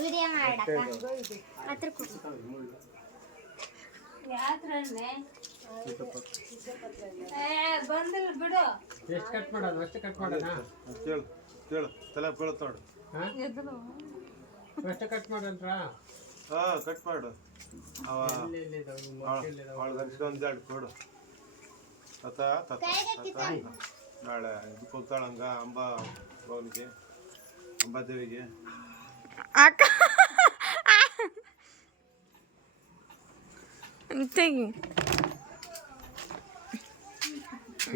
Video ಮಾಡಕ್ಕ ಹತ್ರ ಬಂದಿಲ್ಲ ಬಿಡು. ಎಷ್ಟು ಕಟ್ ಮಾಡೋದು? ಅಷ್ಟು ಕಟ್ ಮಾಡೋಣ. ಕೇಳು ಕೇಳು ತಲೆ ಬೀಳುತ್ತ ನೋಡು. ಎಷ್ಟು ಕಟ್ ಮಾಡಂತ್ರ? ಹಾ ಕಟ್ ಮಾಡು. ಅವಳಿಗೆ ಎರಡು ಕೊಡು. ನಾಳೆ ಇದಕ್ಕೆ ಹೋಗ್ತಾಳಂಗ ಅವನಿಗೆ ಅಂಬಾದೇವಿಗೆ.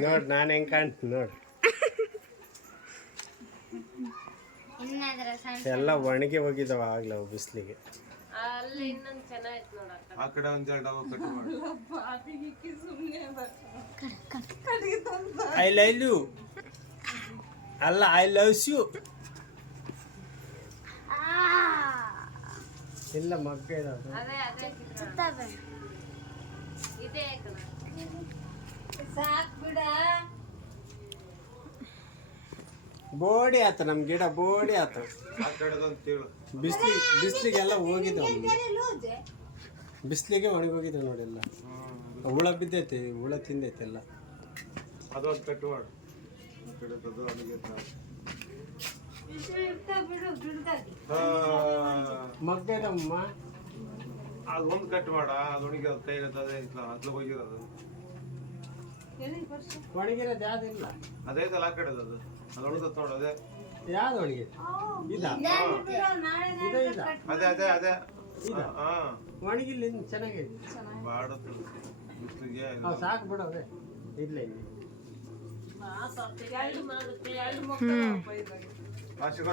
ನೋಡ್ ನಾನು ಹೆಂಗ್ ಕಾಣ್ತೀನಿ ನೋಡು. ಎಲ್ಲ ಒಣಗಿ ಹೋಗಿದಾವ ಆಗ್ಲವ ಬಿಸಿಲಿಗೆ. ಆ ಕಡೆ ಒಂದೆರಡು ಅವ ಕಟ್ ಮಾಡು. ಐ ಲವ್ ಯು ಅಲ್ಲ, ಐ ಲವ್ಸ್ ಯು. ಇಲ್ಲ ಮಗ್ಗ ಇರೋದು. ಬೋಡಿ ಆತ ನಮ್ ಗಿಡ, ಬೋಡಿ ಆತ. ಆ ಕಡೆದೊಂದು ಕೇಳು. ಬಿಸ್ಲಿಗೆಲ್ಲ ಹೋಗಿದ್ದಾವ, ಬಿಸ್ಲಿಗೆ ಒಣಗೋಗಿದ್ದಾವ ನೋಡೆಲ್ಲ. ಹುಳ ಬಿದ್ದೈತಿ, ಹುಳ ತಿಂದೈತಿ ಎಲ್ಲ. ಅದೊಂದು ಕಟ್ ಮಾಡು. ಆ ಕಡೆದದು ಅವನಿಗೆ ಮಗ್ಗ ಇರಮ್ಮ. ಅದು ಒಂದು ಕಟ್ ಮಾಡ. ಅದು ಒಣಗಿ ಅದು ಕೈ ಅದೇ ಹತ್ಲ ಹೋಗಿರೋದು. ಒಣಗಿರೋದು ಯಾವ್ದಿಲ್ಲ. ಅದೈತಲ್ಲ ಆ ಕಡೆದು ಅದು ಒಣಗತ್ ನೋಡು. ಅದೇ ಯಾವ್ದು ಒಣಗಿದೆ? ಇಲ್ಲ ಅದೇ ಅದೇ ಅದೇ ಹಾ ಒಣಗಿಲ್ಲ, ಚೆನ್ನಾಗಿದೆ. ಬಾಡುತ್ತೆ ಬಿಸಿಲಿಗೆ. ಸಾಕು ಬಿಡೋದೆ. ಇಲ್ಲ ಅಷ್ಟೊಂದು